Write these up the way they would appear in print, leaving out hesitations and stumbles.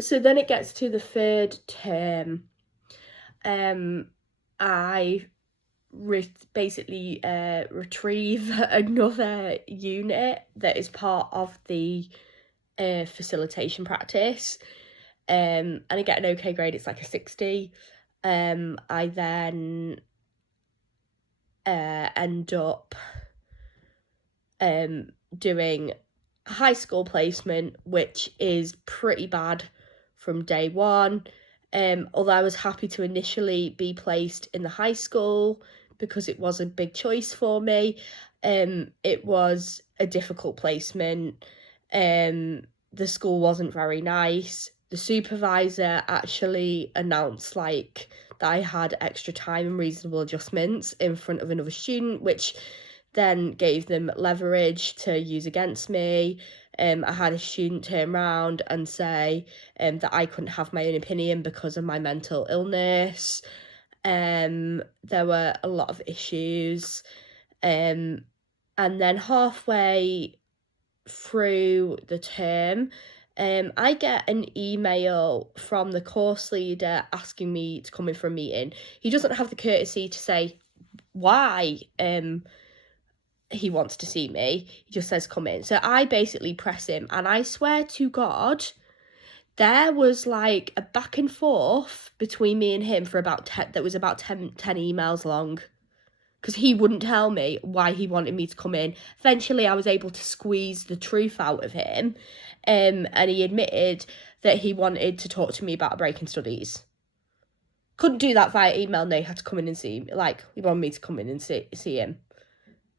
So then it gets to the third term. I basically retrieve another unit that is part of the facilitation practice, and I get an okay grade. It's like a 60. I then end up doing a high school placement, which is pretty bad from day one. Although I was happy to initially be placed in the high school because it was a big choice for me, it was a difficult placement. The school wasn't very nice. The supervisor actually announced that I had extra time and reasonable adjustments in front of another student, which then gave them leverage to use against me. I had a student turn around and say that I couldn't have my own opinion because of my mental illness. There were a lot of issues. And then halfway through the term, I get an email from the course leader asking me to come in for a meeting. He doesn't have the courtesy to say why he wants to see me. He just says come in. So I basically press him, and I swear to God, there was like a back and forth between me and him for about 10 emails long, because he wouldn't tell me why he wanted me to come in. Eventually I was able to squeeze the truth out of him, and he admitted that he wanted to talk to me about a break in studies. Couldn't do that via email. No, he had to come in and see me. He wanted me to come in and see him.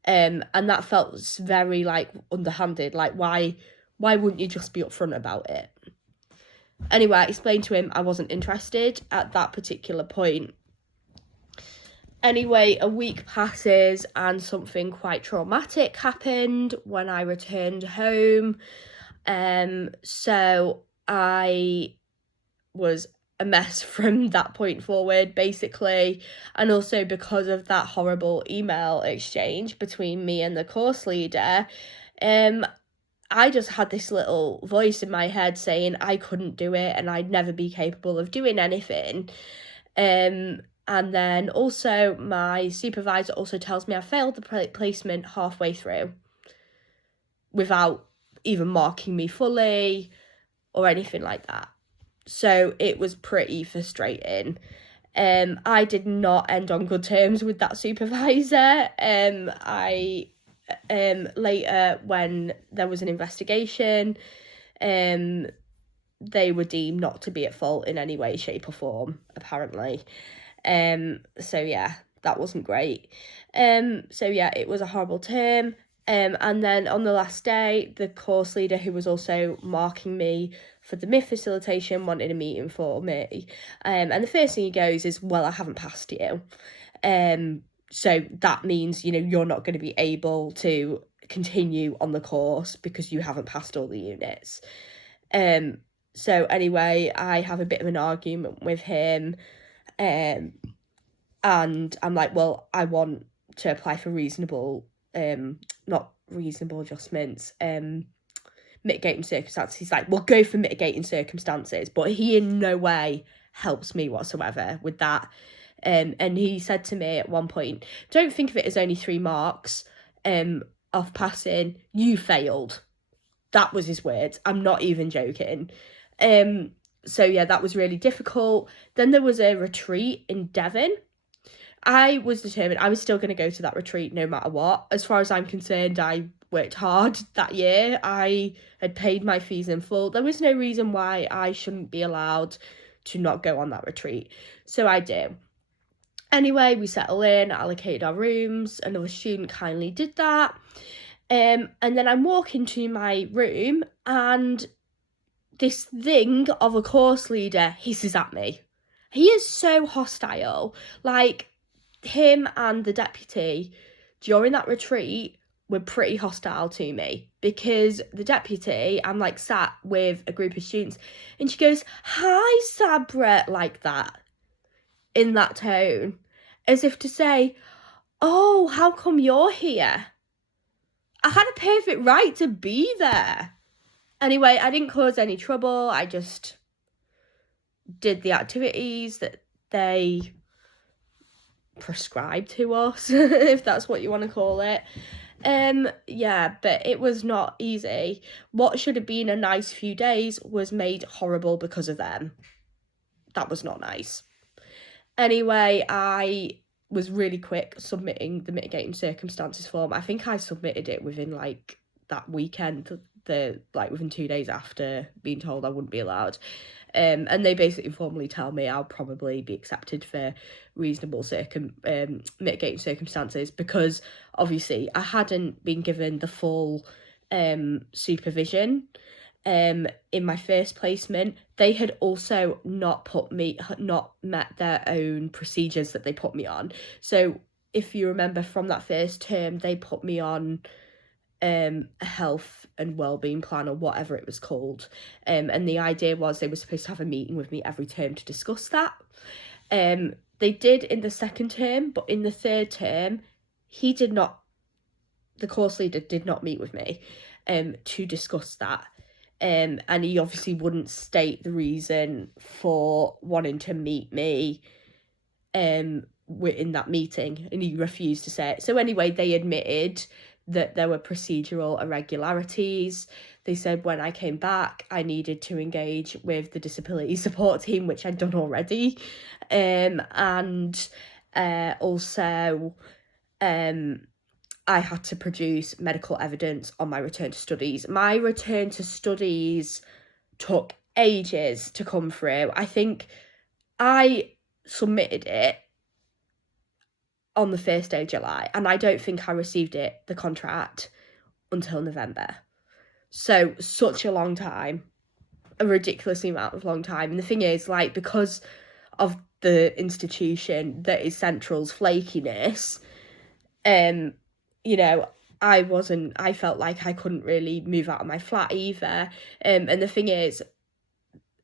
And that felt very underhanded. Why wouldn't you just be upfront about it? Anyway, I explained to him I wasn't interested at that particular point. Anyway, a week passes and something quite traumatic happened when I returned home. So I was a mess from that point forward, basically. And also because of that horrible email exchange between me and the course leader, I just had this little voice in my head saying I couldn't do it and I'd never be capable of doing anything. And then also my supervisor also tells me I failed the placement halfway through without even marking me fully or anything like that. So it was pretty frustrating. I did not end on good terms with that supervisor. I later, when there was an investigation, they were deemed not to be at fault in any way, shape or form, apparently. So yeah, that wasn't great. So yeah, it was a horrible term. And then on the last day, the course leader, who was also marking me for the MIF facilitation, wanted a meeting for me. And the first thing he goes is, well, I haven't passed you. So that means, you're not going to be able to continue on the course because you haven't passed all the units. So anyway, I have a bit of an argument with him. And I'm like, well, I want to apply for not reasonable adjustments, mitigating circumstances. He's like, well, go for mitigating circumstances, but he in no way helps me whatsoever with that. And he said to me at one point, don't think of it as only 3 marks off passing, you failed. That was his words. I'm not even joking. So yeah, that was really difficult. Then there was a retreat in Devon. I was determined I was still going to go to that retreat no matter what. As far as I'm concerned, I worked hard that year. I had paid my fees in full. There was no reason why I shouldn't be allowed to not go on that retreat. So I do. Anyway, we settle in, allocated our rooms. Another student kindly did that. And then I'm walking to my room and this thing of a course leader hisses at me. He is so hostile. Him and the deputy during that retreat were pretty hostile to me, because the deputy, I'm sat with a group of students and she goes, hi Sabra, like that, in that tone, as if to say, oh, how come you're here? I had a perfect right to be there. Anyway, I didn't cause any trouble. I just did the activities that they prescribed to us, if that's what you want to call it. Yeah, but it was not easy. What should have been a nice few days was made horrible because of them. That was not nice. Anyway, I was really quick submitting the mitigating circumstances form. I think I submitted it within like that weekend, within 2 days after being told I wouldn't be allowed. And they basically formally tell me I'll probably be accepted for reasonable mitigating circumstances, because obviously I hadn't been given the full supervision in my first placement. They had also not met their own procedures that they put me on. So if you remember from that first term, they put me on a health and wellbeing plan, or whatever it was called, and the idea was they were supposed to have a meeting with me every term to discuss that. They did in the second term, but in the third term, the course leader did not meet with me to discuss that. And he obviously wouldn't state the reason for wanting to meet me in that meeting, and he refused to say it. So anyway, they admitted that there were procedural irregularities. They said when I came back, I needed to engage with the disability support team, which I'd done already. Also, I had to produce medical evidence on my return to studies. My return to studies took ages to come through. I think I submitted it on the 1st day of July, and I don't think I received the contract, until November. So such a long time, a ridiculously amount of long time. And the thing is, like, because of the institution that is Central's flakiness, you know, I felt like I couldn't really move out of my flat either. And the thing is,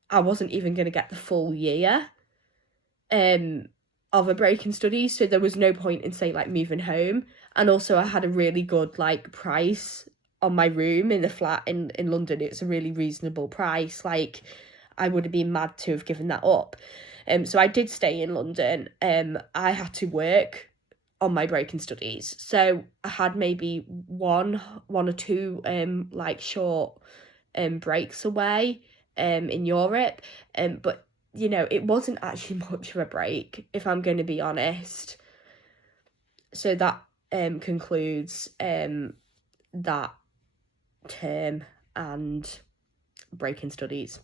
I wasn't even going to get the full year of a break in studies, so there was no point in, say, like, moving home. And also I had a really good, like, price on my room in the flat in London. It's a really reasonable price. Like, I would have been mad to have given that up. So I did stay in London. I had to work on my break in studies, so I had maybe one or two like short breaks away in Europe, but you know, it wasn't actually much of a break, if I'm going to be honest. So that concludes that term and break in studies.